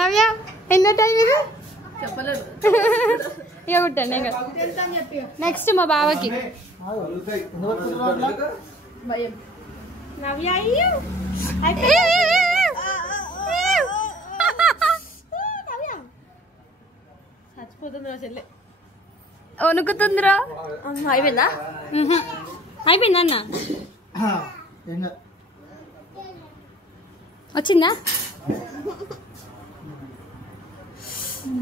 నవ్య ఎన్నో టైం ఇది ఇక కుట్టండి నెక్స్ట్ మా బావకి నవ్య చచ్చిపోతుంది చెల్లె వణుకుతుందిరా అయిపోయిందా అయిపోయిందా అన్న వచ్చిందా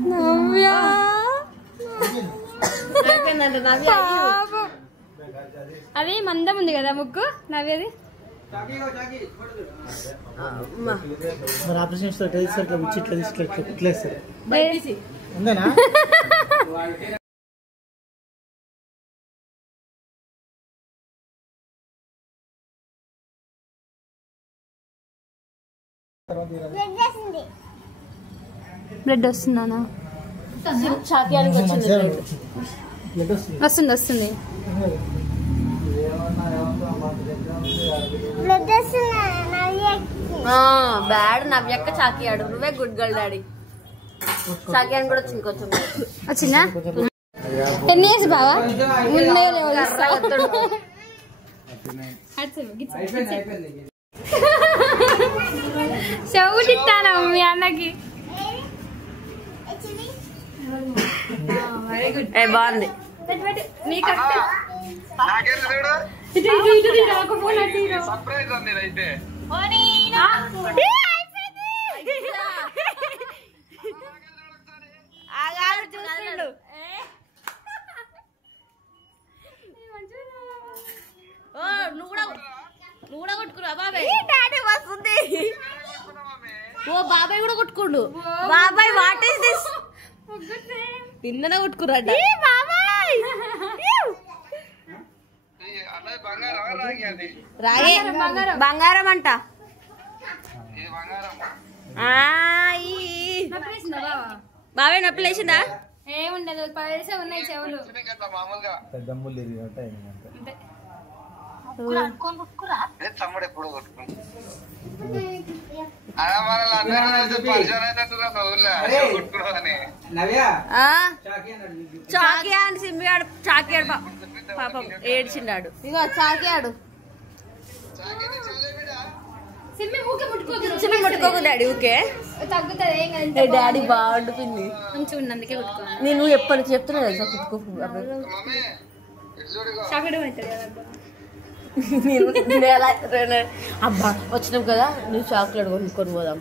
నవ్య అది మందం ఉంది కదా ముక్కు నవ్యది బ్లడ్ వస్తుందా వస్తుంది వస్తుంది బ్యాడ్ నవ్యక్క చాకియాడు నువ్వే గుడ్ గర్ల్ డాడీ చాకియాని కూడా వచ్చింది కొంచెం వచ్చిందా 10 years బావా చెవుడిస్తాను మీ అన్నకి బాగుంది నువ్వు కూడా కొట్టుకురా బాబాయ్ డాడీ వస్తుంది ఓ బాబాయ్ కూడా కొట్టుకోండు బాబాయ్ వాట్ ఈస్ దిస్ నిన్ననే కొట్టుకురా బంగారం అంట బాబాయ్ నొప్పి లేచిందా ఏముండదు పైసే ఉన్నాయి చెవులు తమ్ముడు ఎప్పుడు కొట్టుకుంటా చాకియాడు సింబియాడు చాకియాడు పాపం ఏడ్చిండాడు ఇగో చాకియాడు ముట్టుకోకు డాడీ ఊకే తగ్గుతుంది డాడీ బాగుంటుంది మంచిగా ఉంది అందుకే నేను ఎప్పటి నుంచి చెప్తున్నా తెలుసా కుట్టుకోకు అబ్బా వచ్చినాం కదా నువ్వు చాక్లెట్ కొనుక్కొని పోదాం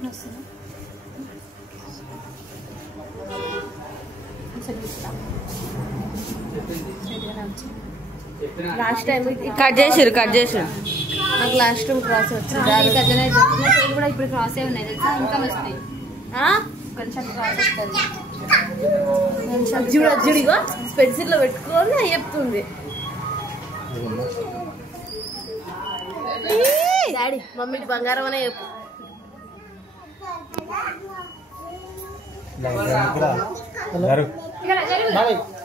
లాస్ట్ టైం కట్ చేసిరు నాకు లాస్ట్ టైం క్రాస్ వచ్చింది కూడా ఇప్పుడు క్రాస్ ఉన్నాయి తెలుసా ఇంకా వస్తాయి కొంచెం క్రాస్ వస్తుంది చూడిగో స్పెన్సిల్ లో పెట్టుకొని చెప్తుంది డాడీ మమ్మీకి బంగారం అనే చెప్పు Garu.